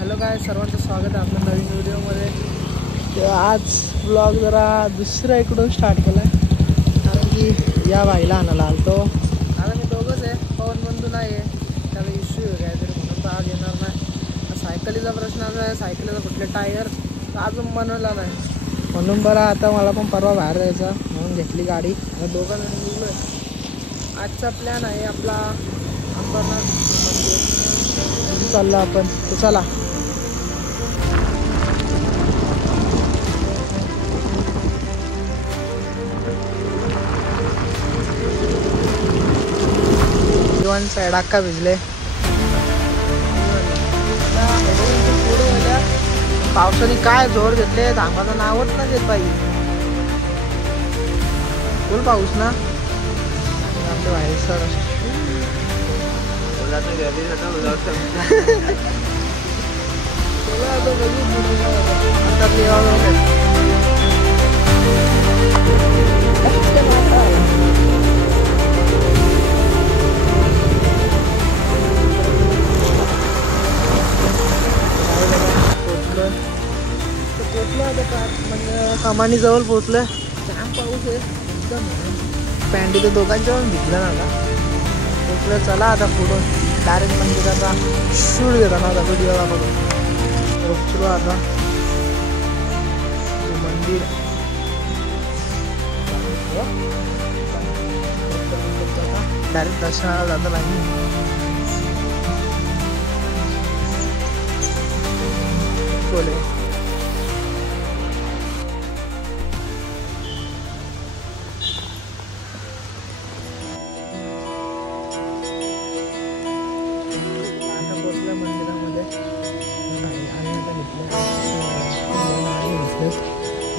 Hello काय सर्वांचं स्वागत आहे आपल्या नवीन व्हिडिओमध्ये. तर आज ब्लॉग जरा दुसऱ्या इकडून स्टार्ट केला आहे, कारण की या बाईला आणायला आलतो. आता मी दोघंच आहे, पवन बंधू नाही आहे, त्याला इश्यू आहे काहीतरी, म्हणून तर आज येणार नाही. सायकलीचा प्रश्न असा आहे, सायकलीचा कुठले टायर अजून बनवला नाही, म्हणून बरं आता मला पण परवा बाहेर जायचा म्हणून घेतली गाडी. दोघं जण निघलो आहे. आजचा प्लॅन आहे आपला अंबरनाथ मंदिर चाललो आपण. तर चला. जीवन साईड अक्का भिजले. पावसाने काय जोर घेतले, धामाचं नावच ना देत बाई. फुल पाऊस ना आपल्या बाहेर सर. कमानी जवळ पोहोचलं. जाम पाऊस आहे एकदम. पॅन्टी तर दोघांच्या पण भिजलं ना पोचलं. चला आता पुढं डायरेक्ट मंदिराचा शूट घेताना होता व्हिडिओ दाखवतो. पोचलो आता मंदिर. डायरेक्ट दर्शनाला जातं नाही. बोले मंदिरामध्ये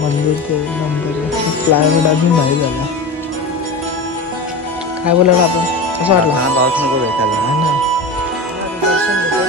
मंदिर ते नंतर क्लायमेट अजून नाही झाला. काय बोला ना आपण, कसं वाटलं? पाऊस नको भेटायला ना दर्शन घेतो.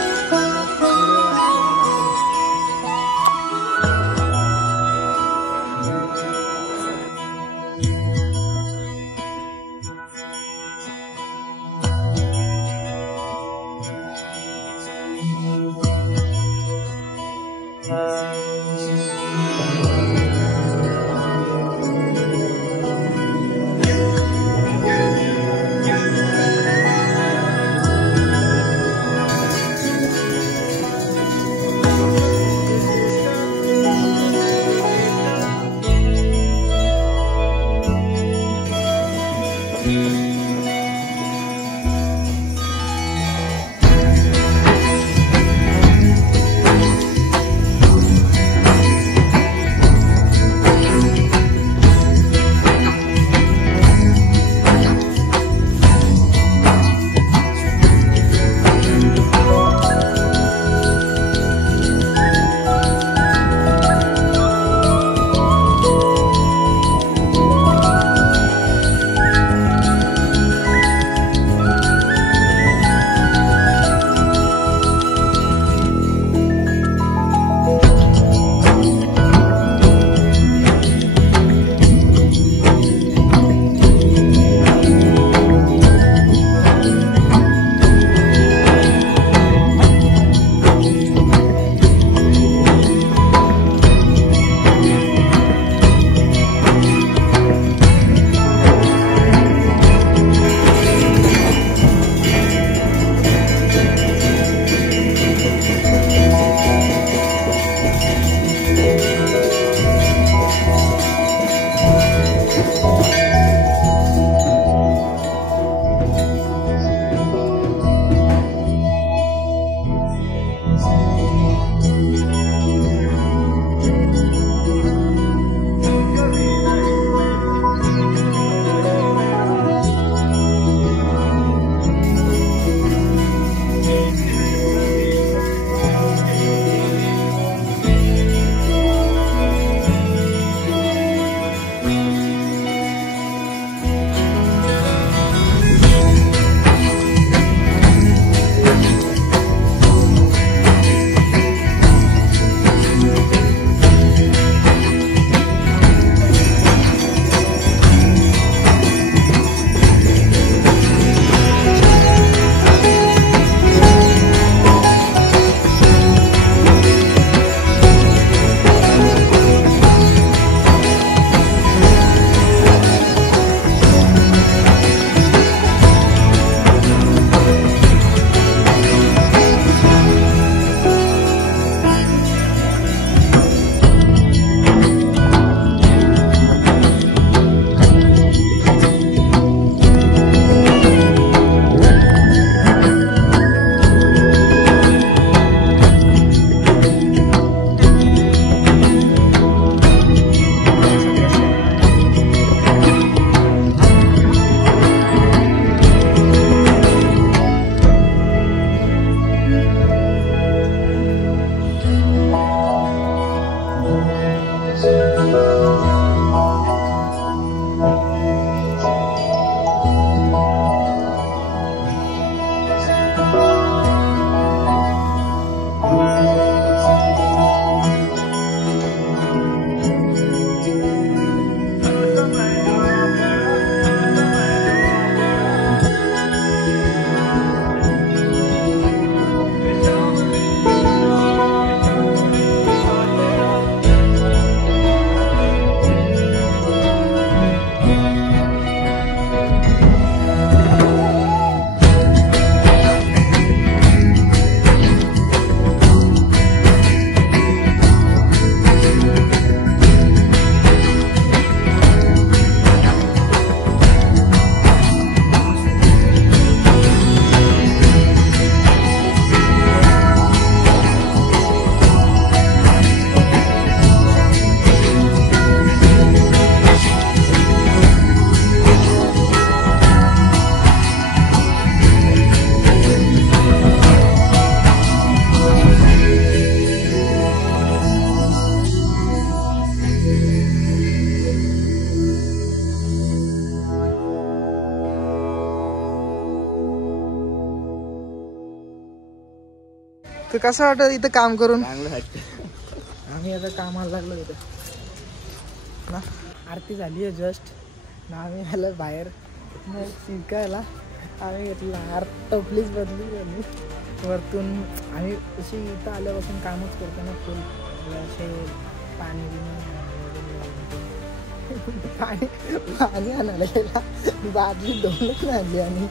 कसं वाटत इथं काम करून? चांगलं वाटतं. आम्ही आता कामाला लागलो इथं ना. आरती झाली आहे जस्ट ना, आम्ही आलो बाहेर मग शिकायला. आम्ही घेतला टोपलीच बदली झाली वरतून. आम्ही अशी इथं आल्यापासून कामच करतो ना फुल असे पाणी पाणी पाणी आणायला गेला, बादली दोनच नाही आणली आणि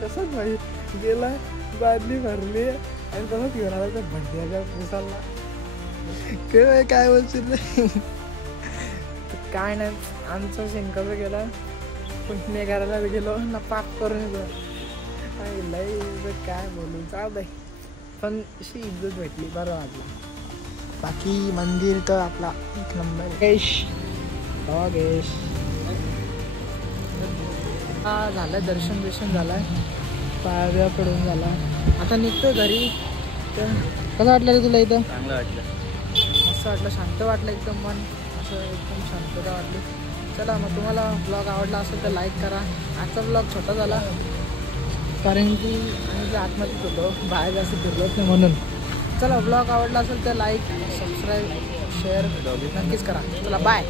कसंच माहिती गेला बादली भरली आणि तसंच घेऊन आला तर भंड्याच्या पुसाला. काय बोलशील नाही काय नाही. आमचं शेणकाचं गेला पुण्य करायला गेलो ना, पाक करून येतो लई काय बोलू. जाऊ दे पण अशी इज्जत भेटली, बरं वाटलं. बाकी मंदिर तर आपला एक नंबर. गेश गेश हा झालं, दर्शन झालाय, पाया पडून झाला. आता निघतोय घरी. तर कसं वाटलं रे तुला इथं? चांगलं वाटलं, मस्त वाटलं, शांत वाटलं एकदम मन, असं एकदम शांतता वाटली. चला मग तुम्हाला ब्लॉग आवडला असेल तर लाईक करा. आजचा ब्लॉग छोटा झाला कारण की आम्ही जे आतमध्ये होतो, बाहेर जास्त फिरलोच नाही म्हणून. चला ब्लॉग आवडला असेल तर लाईक सबस्क्राईब शेअर नक्कीच करा. चला बाय.